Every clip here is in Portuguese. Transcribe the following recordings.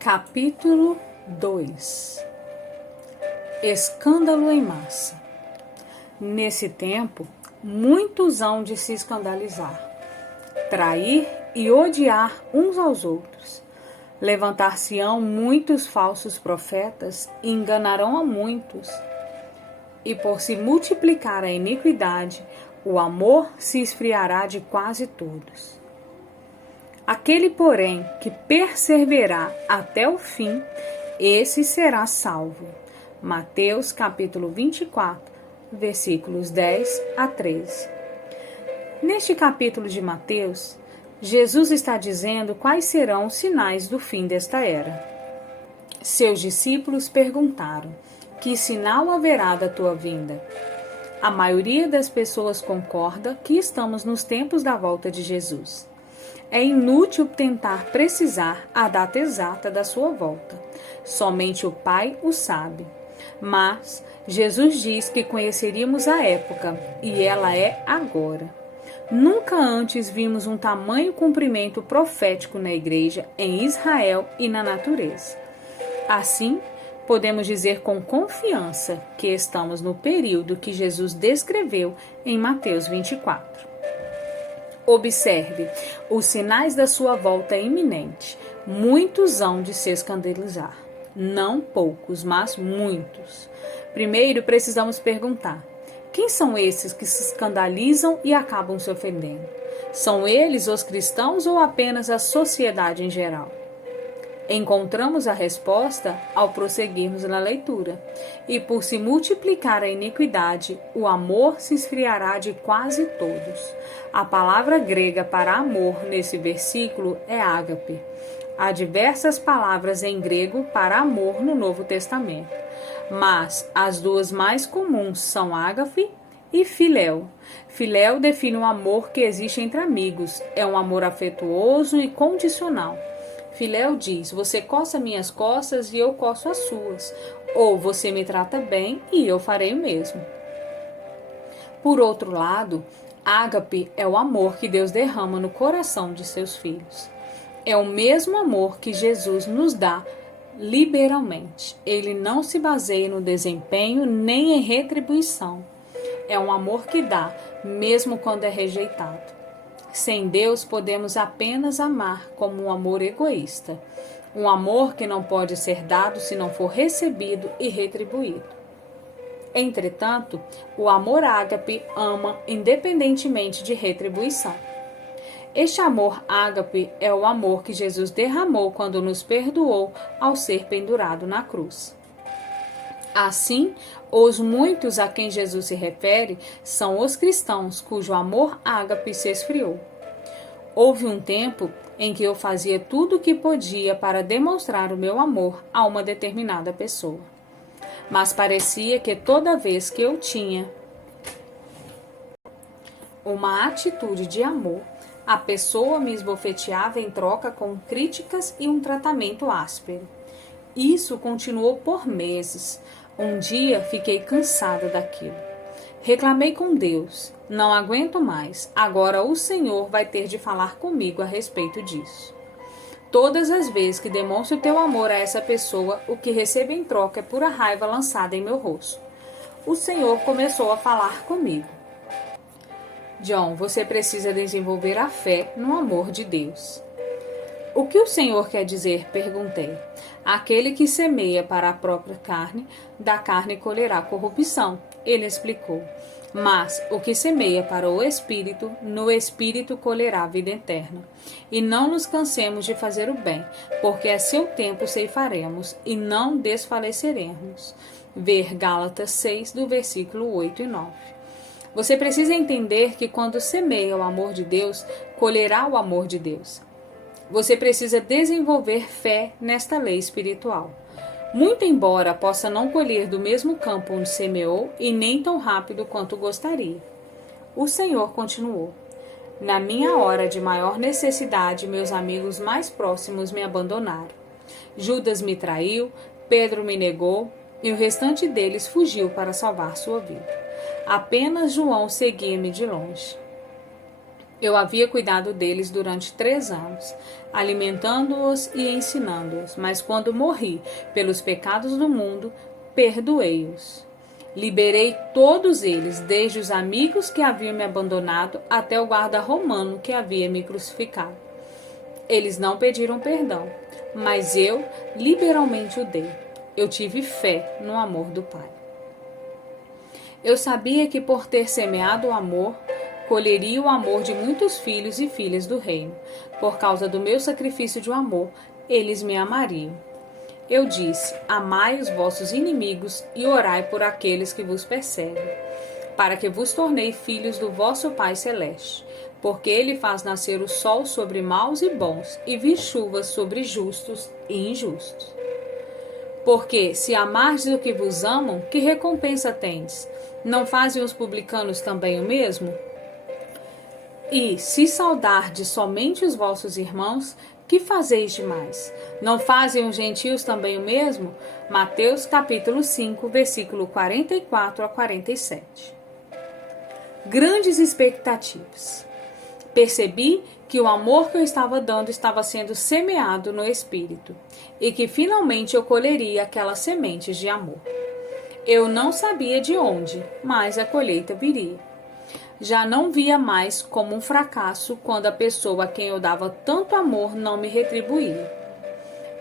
Capítulo 2. Escândalo em massa. Nesse tempo, muitos hão de se escandalizar, trair e odiar uns aos outros. Levantar-se-ão muitos falsos profetas e enganarão a muitos. E por se multiplicar a iniquidade, o amor se esfriará de quase todos. Aquele, porém, que perseverar até o fim, esse será salvo. Mateus capítulo 24, versículos 10 a 13. Neste capítulo de Mateus, Jesus está dizendo quais serão os sinais do fim desta era. Seus discípulos perguntaram: que sinal haverá da tua vinda? A maioria das pessoas concorda que estamos nos tempos da volta de Jesus. É inútil tentar precisar a data exata da sua volta. Somente o Pai o sabe. Mas Jesus diz que conheceríamos a época, e ela é agora. Nunca antes vimos um tamanho cumprimento profético na igreja, em Israel e na natureza. Assim, podemos dizer com confiança que estamos no período que Jesus descreveu em Mateus 24. Observe os sinais da sua volta iminente. Muitos hão de se escandalizar. Não poucos, mas muitos. Primeiro, precisamos perguntar: quem são esses que se escandalizam e acabam se ofendendo? São eles os cristãos ou apenas a sociedade em geral? Encontramos a resposta ao prosseguirmos na leitura. E por se multiplicar a iniquidade, o amor se esfriará de quase todos. A palavra grega para amor nesse versículo é ágape. Há diversas palavras em grego para amor no Novo Testamento, mas as duas mais comuns são ágape e filéu. Filéu define o amor que existe entre amigos. É um amor afetuoso e condicional. Filéu diz: você coça minhas costas e eu coço as suas. Ou você me trata bem e eu farei o mesmo. Por outro lado, ágape é o amor que Deus derrama no coração de seus filhos. É o mesmo amor que Jesus nos dá liberalmente. Ele não se baseia no desempenho nem em retribuição. É um amor que dá, mesmo quando é rejeitado. Sem Deus, podemos apenas amar como um amor egoísta. Um amor que não pode ser dado se não for recebido e retribuído. Entretanto, o amor ágape ama independentemente de retribuição. Este amor ágape é o amor que Jesus derramou quando nos perdoou ao ser pendurado na cruz. Assim, os muitos a quem Jesus se refere são os cristãos cujo amor ágape se esfriou. Houve um tempo em que eu fazia tudo o que podia para demonstrar o meu amor a uma determinada pessoa. Mas parecia que toda vez que eu tinha uma atitude de amor, a pessoa me esbofeteava em troca com críticas e um tratamento áspero. Isso continuou por meses. Um dia fiquei cansada daquilo. Reclamei com Deus: não aguento mais, agora o Senhor vai ter de falar comigo a respeito disso. Todas as vezes que demonstro teu amor a essa pessoa, o que recebo em troca é pura raiva lançada em meu rosto. O Senhor começou a falar comigo. John, você precisa desenvolver a fé no amor de Deus. O que o Senhor quer dizer? Perguntei. Aquele que semeia para a própria carne, da carne colherá corrupção. Ele explicou. Mas o que semeia para o Espírito, no Espírito colherá vida eterna. E não nos cansemos de fazer o bem, porque a seu tempo ceifaremos e não desfaleceremos. Ver Gálatas 6, do versículo 8 e 9. Você precisa entender que quando semeia o amor de Deus, colherá o amor de Deus. Você precisa desenvolver fé nesta lei espiritual. Muito embora possa não colher do mesmo campo onde semeou e nem tão rápido quanto gostaria. O Senhor continuou. Na minha hora de maior necessidade, meus amigos mais próximos me abandonaram. Judas me traiu, Pedro me negou e o restante deles fugiu para salvar sua vida. Apenas João seguia-me de longe. Eu havia cuidado deles durante 3 anos, alimentando-os e ensinando-os, mas quando morri pelos pecados do mundo, perdoei-os. Liberei todos eles, desde os amigos que haviam me abandonado até o guarda romano que havia me crucificado. Eles não pediram perdão, mas eu liberalmente o dei. Eu tive fé no amor do Pai. Eu sabia que por ter semeado o amor, colheria o amor de muitos filhos e filhas do reino. Por causa do meu sacrifício de amor, eles me amariam. Eu disse: amai os vossos inimigos e orai por aqueles que vos perseguem, para que vos tornei filhos do vosso Pai Celeste, porque ele faz nascer o sol sobre maus e bons, e vir chuvas sobre justos e injustos. Porque, se amardes o que vos amam, que recompensa tendes? Não fazem os publicanos também o mesmo? E, se saudardes somente os vossos irmãos, que fazeis demais? Não fazem os gentios também o mesmo? Mateus capítulo 5, versículo 44 a 47. Grandes expectativas. Percebi que o amor que eu estava dando estava sendo semeado no Espírito e que finalmente eu colheria aquelas sementes de amor. Eu não sabia de onde, mas a colheita viria. Já não via mais como um fracasso quando a pessoa a quem eu dava tanto amor não me retribuía.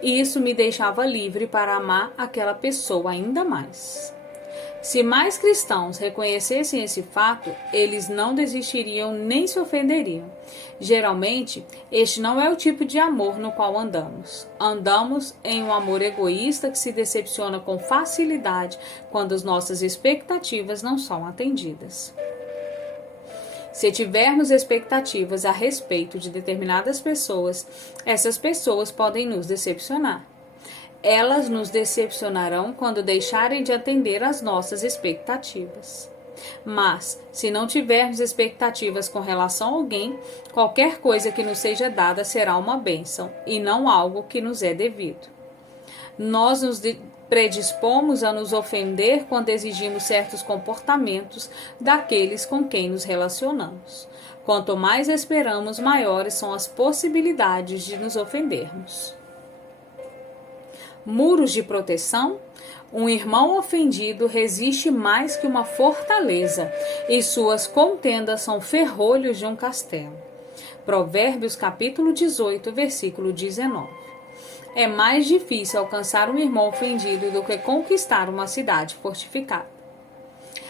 Isso me deixava livre para amar aquela pessoa ainda mais. Se mais cristãos reconhecessem esse fato, eles não desistiriam nem se ofenderiam. Geralmente, este não é o tipo de amor no qual andamos. Andamos em um amor egoísta que se decepciona com facilidade quando as nossas expectativas não são atendidas. Se tivermos expectativas a respeito de determinadas pessoas, essas pessoas podem nos decepcionar. Elas nos decepcionarão quando deixarem de atender às nossas expectativas. Mas, se não tivermos expectativas com relação a alguém, qualquer coisa que nos seja dada será uma bênção e não algo que nos é devido. Nós nos predispomos a nos ofender quando exigimos certos comportamentos daqueles com quem nos relacionamos. Quanto mais esperamos, maiores são as possibilidades de nos ofendermos. Muros de proteção. Um irmão ofendido resiste mais que uma fortaleza, e suas contendas são ferrolhos de um castelo. Provérbios capítulo 18, versículo 19. É mais difícil alcançar um irmão ofendido do que conquistar uma cidade fortificada.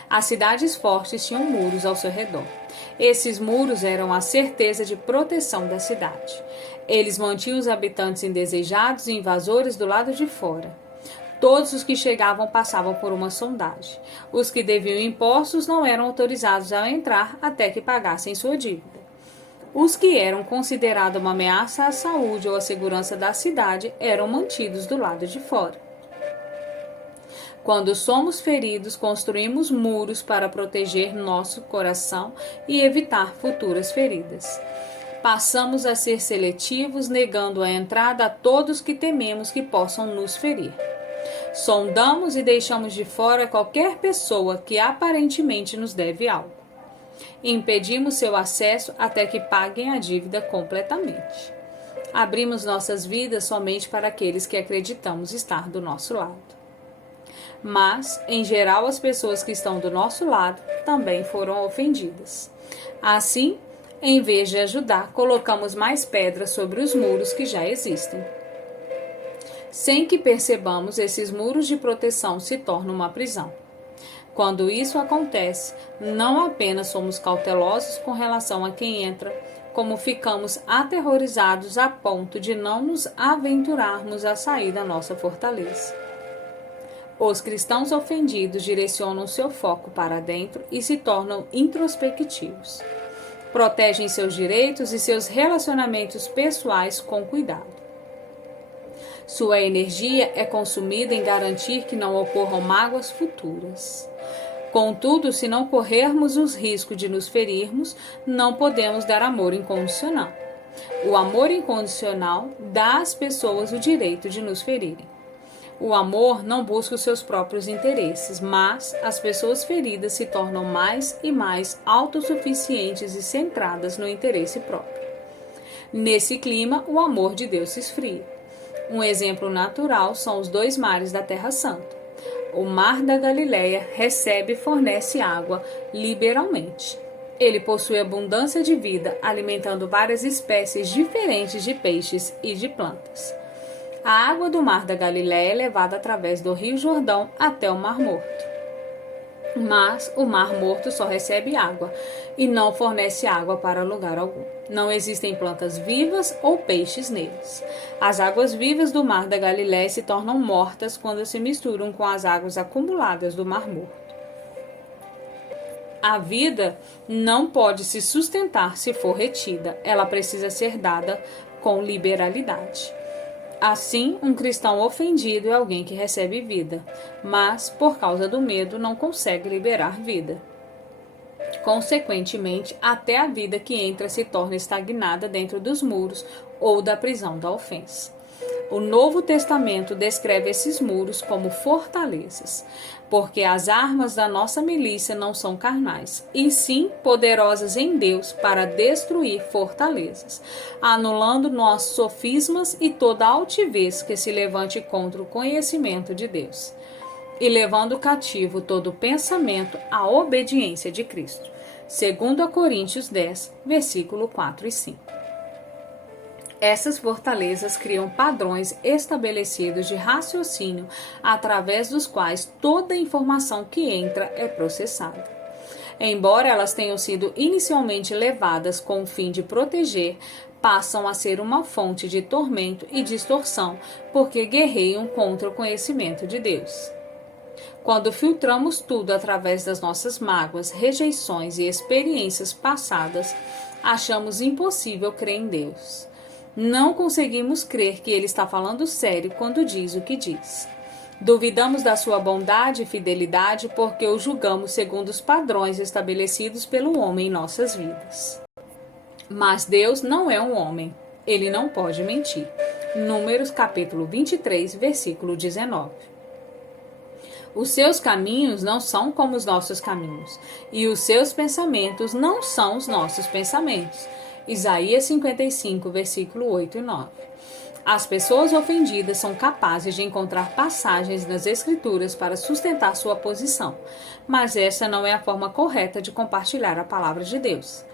As cidades fortes tinham muros ao seu redor. Esses muros eram a certeza de proteção da cidade. Eles mantinham os habitantes indesejados e invasores do lado de fora. Todos os que chegavam passavam por uma sondagem. Os que deviam impostos não eram autorizados a entrar até que pagassem sua dívida. Os que eram considerados uma ameaça à saúde ou à segurança da cidade eram mantidos do lado de fora. Quando somos feridos, construímos muros para proteger nosso coração e evitar futuras feridas. Passamos a ser seletivos, negando a entrada a todos que tememos que possam nos ferir. Sondamos e deixamos de fora qualquer pessoa que aparentemente nos deve algo. Impedimos seu acesso até que paguem a dívida completamente. Abrimos nossas vidas somente para aqueles que acreditamos estar do nosso lado. Mas, em geral, as pessoas que estão do nosso lado também foram ofendidas. Assim, em vez de ajudar, colocamos mais pedras sobre os muros que já existem. Sem que percebamos, esses muros de proteção se tornam uma prisão. Quando isso acontece, não apenas somos cautelosos com relação a quem entra, como ficamos aterrorizados a ponto de não nos aventurarmos a sair da nossa fortaleza. Os cristãos ofendidos direcionam seu foco para dentro e se tornam introspectivos. Protegem seus direitos e seus relacionamentos pessoais com cuidado. Sua energia é consumida em garantir que não ocorram mágoas futuras. Contudo, se não corrermos os riscos de nos ferirmos, não podemos dar amor incondicional. O amor incondicional dá às pessoas o direito de nos ferirem. O amor não busca os seus próprios interesses, mas as pessoas feridas se tornam mais e mais autossuficientes e centradas no interesse próprio. Nesse clima, o amor de Deus se esfria. Um exemplo natural são os 2 mares da Terra Santa. O Mar da Galileia recebe e fornece água liberalmente. Ele possui abundância de vida, alimentando várias espécies diferentes de peixes e de plantas. A água do Mar da Galileia é levada através do Rio Jordão até o Mar Morto. Mas o Mar Morto só recebe água e não fornece água para lugar algum. Não existem plantas vivas ou peixes neles. As águas vivas do Mar da Galileia se tornam mortas quando se misturam com as águas acumuladas do Mar Morto. A vida não pode se sustentar se for retida, ela precisa ser dada com liberalidade. Assim, um cristão ofendido é alguém que recebe vida, mas, por causa do medo, não consegue liberar vida. Consequentemente, até a vida que entra se torna estagnada dentro dos muros ou da prisão da ofensa. O Novo Testamento descreve esses muros como fortalezas, porque as armas da nossa milícia não são carnais, e sim poderosas em Deus para destruir fortalezas, anulando nossos sofismas e toda altivez que se levante contra o conhecimento de Deus, e levando cativo todo pensamento à obediência de Cristo. 2 Coríntios 10, versículo 4 e 5. Essas fortalezas criam padrões estabelecidos de raciocínio através dos quais toda informação que entra é processada. Embora elas tenham sido inicialmente levadas com o fim de proteger, passam a ser uma fonte de tormento e distorção, porque guerreiam contra o conhecimento de Deus. Quando filtramos tudo através das nossas mágoas, rejeições e experiências passadas, achamos impossível crer em Deus. Não conseguimos crer que ele está falando sério quando diz o que diz. Duvidamos da sua bondade e fidelidade porque o julgamos segundo os padrões estabelecidos pelo homem em nossas vidas. Mas Deus não é um homem. Ele não pode mentir. Números capítulo 23, versículo 19. Os seus caminhos não são como os nossos caminhos, e os seus pensamentos não são os nossos pensamentos. Isaías 55, versículo 8 e 9. As pessoas ofendidas são capazes de encontrar passagens nas Escrituras para sustentar sua posição, mas essa não é a forma correta de compartilhar a palavra de Deus.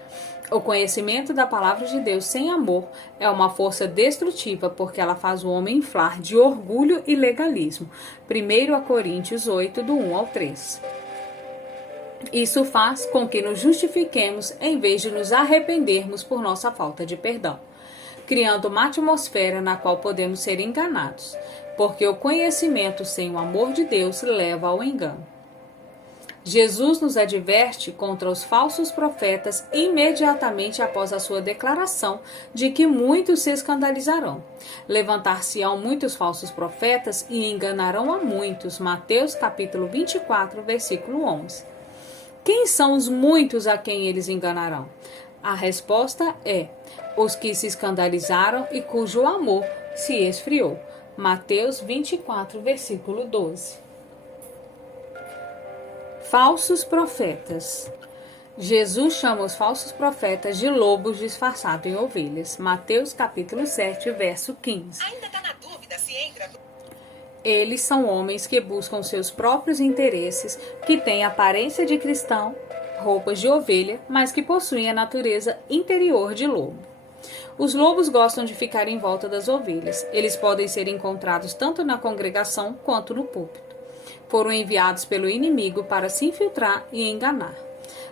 O conhecimento da palavra de Deus sem amor é uma força destrutiva porque ela faz o homem inflar de orgulho e legalismo. 1 Coríntios 8, do 1 ao 3. Isso faz com que nos justifiquemos em vez de nos arrependermos por nossa falta de perdão, criando uma atmosfera na qual podemos ser enganados, porque o conhecimento sem o amor de Deus leva ao engano. Jesus nos adverte contra os falsos profetas imediatamente após a sua declaração de que muitos se escandalizarão. Levantar-se-ão muitos falsos profetas e enganarão a muitos. Mateus capítulo 24, versículo 11. Quem são os muitos a quem eles enganarão? A resposta é: os que se escandalizaram e cujo amor se esfriou. Mateus 24, versículo 12. Falsos profetas. Jesus chama os falsos profetas de lobos disfarçados em ovelhas. Mateus capítulo 7, verso 15. Ainda está na dúvida se entra... Eles são homens que buscam seus próprios interesses, que têm aparência de cristão, roupas de ovelha, mas que possuem a natureza interior de lobo. Os lobos gostam de ficar em volta das ovelhas. Eles podem ser encontrados tanto na congregação quanto no púlpito. Foram enviados pelo inimigo para se infiltrar e enganar.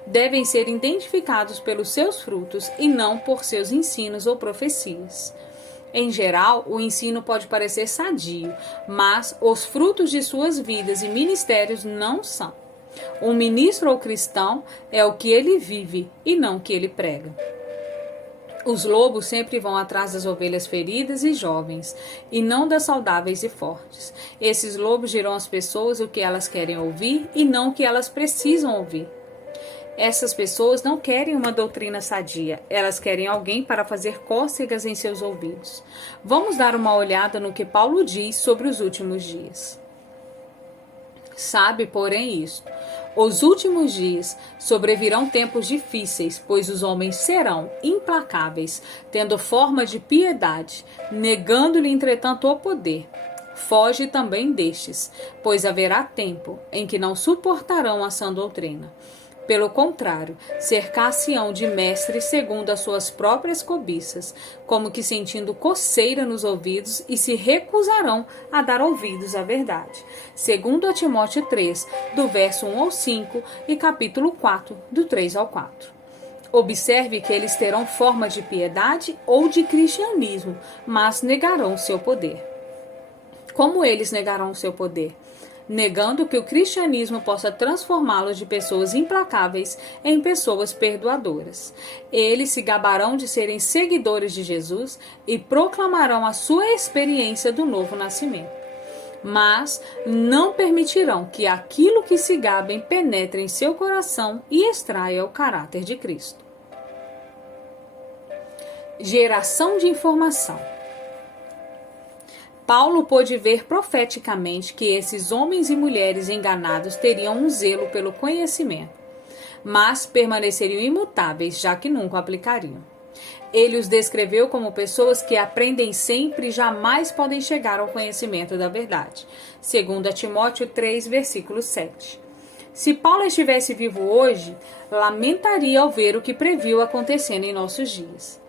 Devem ser identificados pelos seus frutos e não por seus ensinos ou profecias. Em geral, o ensino pode parecer sadio, mas os frutos de suas vidas e ministérios não são. Um ministro ou cristão é o que ele vive e não o que ele prega. Os lobos sempre vão atrás das ovelhas feridas e jovens, e não das saudáveis e fortes. Esses lobos dirão às pessoas o que elas querem ouvir e não o que elas precisam ouvir. Essas pessoas não querem uma doutrina sadia, elas querem alguém para fazer cócegas em seus ouvidos. Vamos dar uma olhada no que Paulo diz sobre os últimos dias. Sabe, porém, isto: os últimos dias sobrevirão tempos difíceis, pois os homens serão implacáveis, tendo forma de piedade, negando-lhe, entretanto, o poder. Foge também destes, pois haverá tempo em que não suportarão a sã doutrina. Pelo contrário, cercar-se-ão de mestres segundo as suas próprias cobiças, como que sentindo coceira nos ouvidos, e se recusarão a dar ouvidos à verdade. Segundo a Timóteo 3, do verso 1 ao 5, e capítulo 4, do 3 ao 4. Observe que eles terão forma de piedade ou de cristianismo, mas negarão seu poder. Como eles negarão o seu poder? Negando que o cristianismo possa transformá-los de pessoas implacáveis em pessoas perdoadoras. Eles se gabarão de serem seguidores de Jesus e proclamarão a sua experiência do novo nascimento. Mas não permitirão que aquilo que se gabem penetre em seu coração e extraia o caráter de Cristo. Geração de informação. Paulo pôde ver profeticamente que esses homens e mulheres enganados teriam um zelo pelo conhecimento, mas permaneceriam imutáveis, já que nunca o aplicariam. Ele os descreveu como pessoas que aprendem sempre e jamais podem chegar ao conhecimento da verdade. 2 Timóteo 3, versículo 7. Se Paulo estivesse vivo hoje, lamentaria ao ver o que previu acontecendo em nossos dias.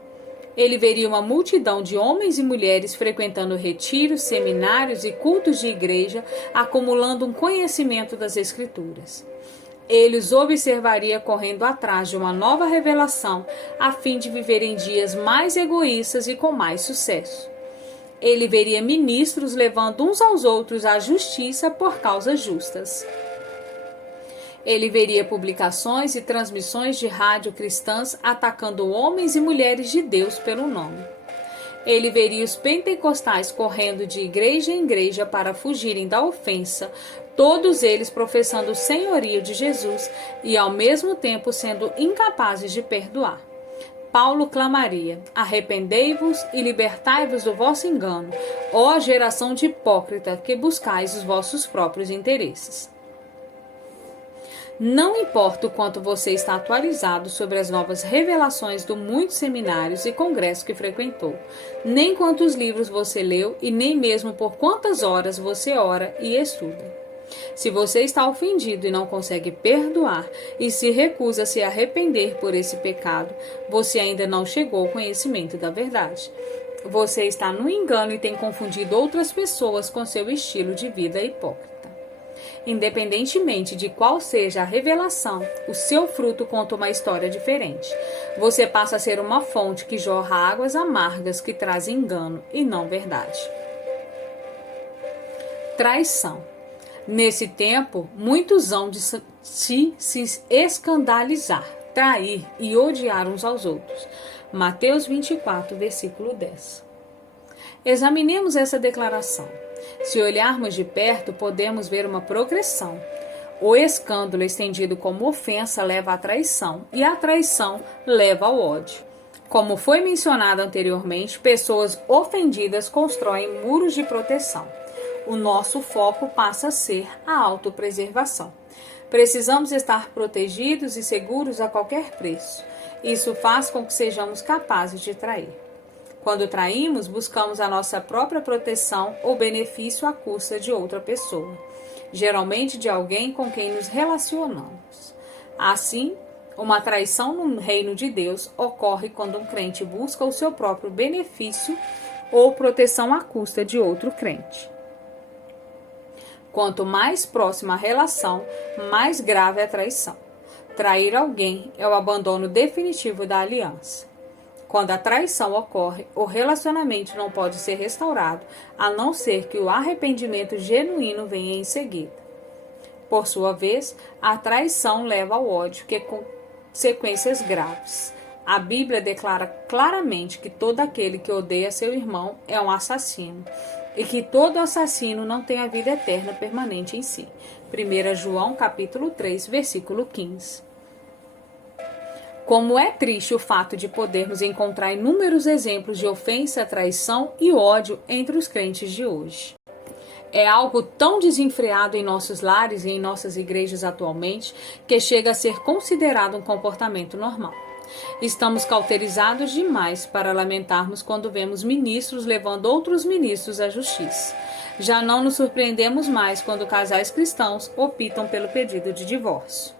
Ele veria uma multidão de homens e mulheres frequentando retiros, seminários e cultos de igreja, acumulando um conhecimento das Escrituras. Ele os observaria correndo atrás de uma nova revelação, a fim de viverem dias mais egoístas e com mais sucesso. Ele veria ministros levando uns aos outros à justiça por causas justas. Ele veria publicações e transmissões de rádio cristãs atacando homens e mulheres de Deus pelo nome. Ele veria os pentecostais correndo de igreja em igreja para fugirem da ofensa, todos eles professando o senhorio de Jesus e ao mesmo tempo sendo incapazes de perdoar. Paulo clamaria: arrependei-vos e libertai-vos do vosso engano, ó geração de hipócrita que buscais os vossos próprios interesses. Não importa o quanto você está atualizado sobre as novas revelações do muitos seminários e congressos que frequentou, nem quantos livros você leu e nem mesmo por quantas horas você ora e estuda. Se você está ofendido e não consegue perdoar e se recusa a se arrepender por esse pecado, você ainda não chegou ao conhecimento da verdade. Você está no engano e tem confundido outras pessoas com seu estilo de vida hipócrita. Independentemente de qual seja a revelação, o seu fruto conta uma história diferente. Você passa a ser uma fonte que jorra águas amargas que trazem engano e não verdade. Traição. Nesse tempo, muitos hão de se escandalizar, trair e odiar uns aos outros. Mateus 24, versículo 10. Examinemos essa declaração. Se olharmos de perto, podemos ver uma progressão. O escândalo estendido como ofensa leva à traição, e a traição leva ao ódio. Como foi mencionado anteriormente, pessoas ofendidas constroem muros de proteção. O nosso foco passa a ser a autopreservação. Precisamos estar protegidos e seguros a qualquer preço. Isso faz com que sejamos capazes de trair. Quando traímos, buscamos a nossa própria proteção ou benefício à custa de outra pessoa, geralmente de alguém com quem nos relacionamos. Assim, uma traição no reino de Deus ocorre quando um crente busca o seu próprio benefício ou proteção à custa de outro crente. Quanto mais próxima a relação, mais grave é a traição. Trair alguém é o abandono definitivo da aliança. Quando a traição ocorre, o relacionamento não pode ser restaurado, a não ser que o arrependimento genuíno venha em seguida. Por sua vez, a traição leva ao ódio, que é consequências graves. A Bíblia declara claramente que todo aquele que odeia seu irmão é um assassino, e que todo assassino não tem a vida eterna permanente em si. 1 João capítulo 3, versículo 15. Como é triste o fato de podermos encontrar inúmeros exemplos de ofensa, traição e ódio entre os crentes de hoje. É algo tão desenfreado em nossos lares e em nossas igrejas atualmente que chega a ser considerado um comportamento normal. Estamos cauterizados demais para lamentarmos quando vemos ministros levando outros ministros à justiça. Já não nos surpreendemos mais quando casais cristãos optam pelo pedido de divórcio.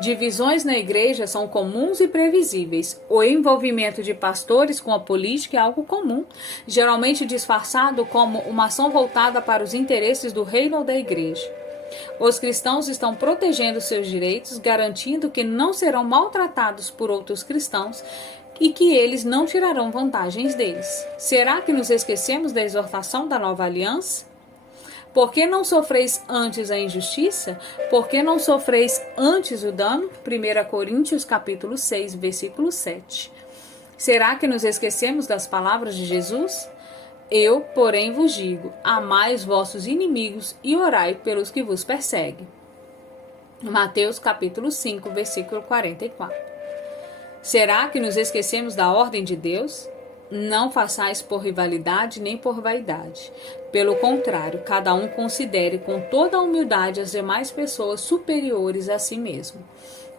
Divisões na igreja são comuns e previsíveis. O envolvimento de pastores com a política é algo comum, geralmente disfarçado como uma ação voltada para os interesses do reino ou da igreja. Os cristãos estão protegendo seus direitos, garantindo que não serão maltratados por outros cristãos e que eles não tirarão vantagens deles. Será que nos esquecemos da exortação da nova aliança? Por que não sofreis antes a injustiça? Por que não sofreis antes o dano? 1 Coríntios capítulo 6, versículo 7. Será que nos esquecemos das palavras de Jesus? Eu, porém, vos digo, amai os vossos inimigos e orai pelos que vos perseguem. Mateus capítulo 5, versículo 44. Será que nos esquecemos da ordem de Deus? Não façais por rivalidade nem por vaidade. Pelo contrário, cada um considere com toda a humildade as demais pessoas superiores a si mesmo.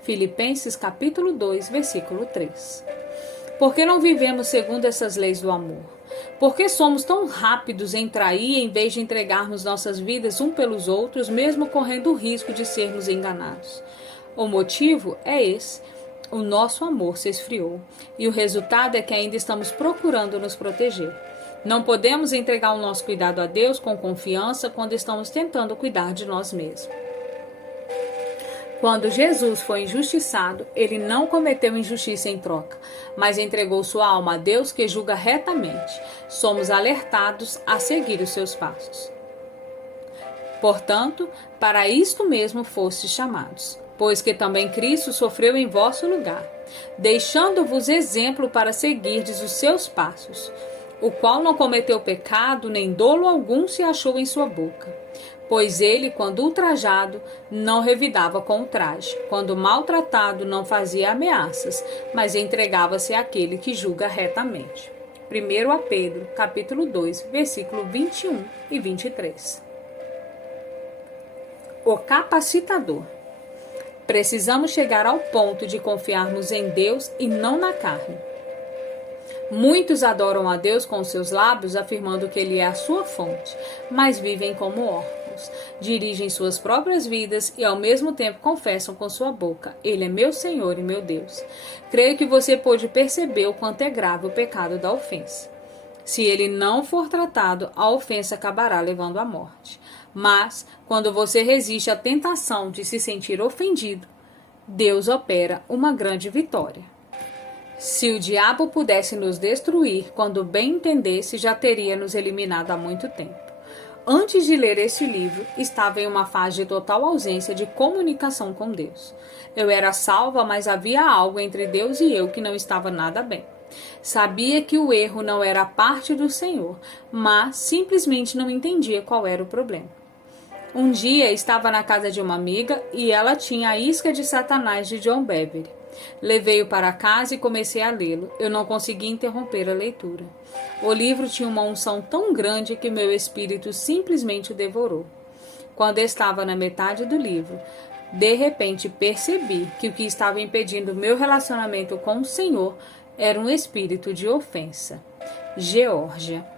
Filipenses capítulo 2, versículo 3. Por que não vivemos segundo essas leis do amor? Por que somos tão rápidos em trair em vez de entregarmos nossas vidas um pelos outros, mesmo correndo o risco de sermos enganados? O motivo é esse. O nosso amor se esfriou e o resultado é que ainda estamos procurando nos proteger. Não podemos entregar o nosso cuidado a Deus com confiança quando estamos tentando cuidar de nós mesmos. Quando Jesus foi injustiçado, ele não cometeu injustiça em troca, mas entregou sua alma a Deus que julga retamente. Somos alertados a seguir os seus passos. Portanto, para isto mesmo fostes chamados, pois que também Cristo sofreu em vosso lugar, deixando-vos exemplo para seguirdes os seus passos, o qual não cometeu pecado, nem dolo algum se achou em sua boca. Pois ele, quando ultrajado, não revidava com o traje, quando maltratado, não fazia ameaças, mas entregava-se àquele que julga retamente. 1 Pedro, capítulo 2, versículo 21 e 23. O capacitador. Precisamos chegar ao ponto de confiarmos em Deus e não na carne. Muitos adoram a Deus com seus lábios, afirmando que Ele é a sua fonte, mas vivem como órfãos, dirigem suas próprias vidas e ao mesmo tempo confessam com sua boca: Ele é meu Senhor e meu Deus. Creio que você pôde perceber o quanto é grave o pecado da ofensa. Se ele não for tratado, a ofensa acabará levando à morte. Mas, quando você resiste à tentação de se sentir ofendido, Deus opera uma grande vitória. Se o diabo pudesse nos destruir, quando bem entendesse, já teria nos eliminado há muito tempo. Antes de ler este livro, estava em uma fase de total ausência de comunicação com Deus. Eu era salva, mas havia algo entre Deus e eu que não estava nada bem. Sabia que o erro não era parte do Senhor, mas simplesmente não entendia qual era o problema. Um dia estava na casa de uma amiga e ela tinha a Isca de Satanás de John Bevere. Levei-o para casa e comecei a lê-lo. Eu não conseguia interromper a leitura. O livro tinha uma unção tão grande que meu espírito simplesmente o devorou. Quando estava na metade do livro, de repente percebi que o que estava impedindo meu relacionamento com o Senhor era um espírito de ofensa. Geórgia.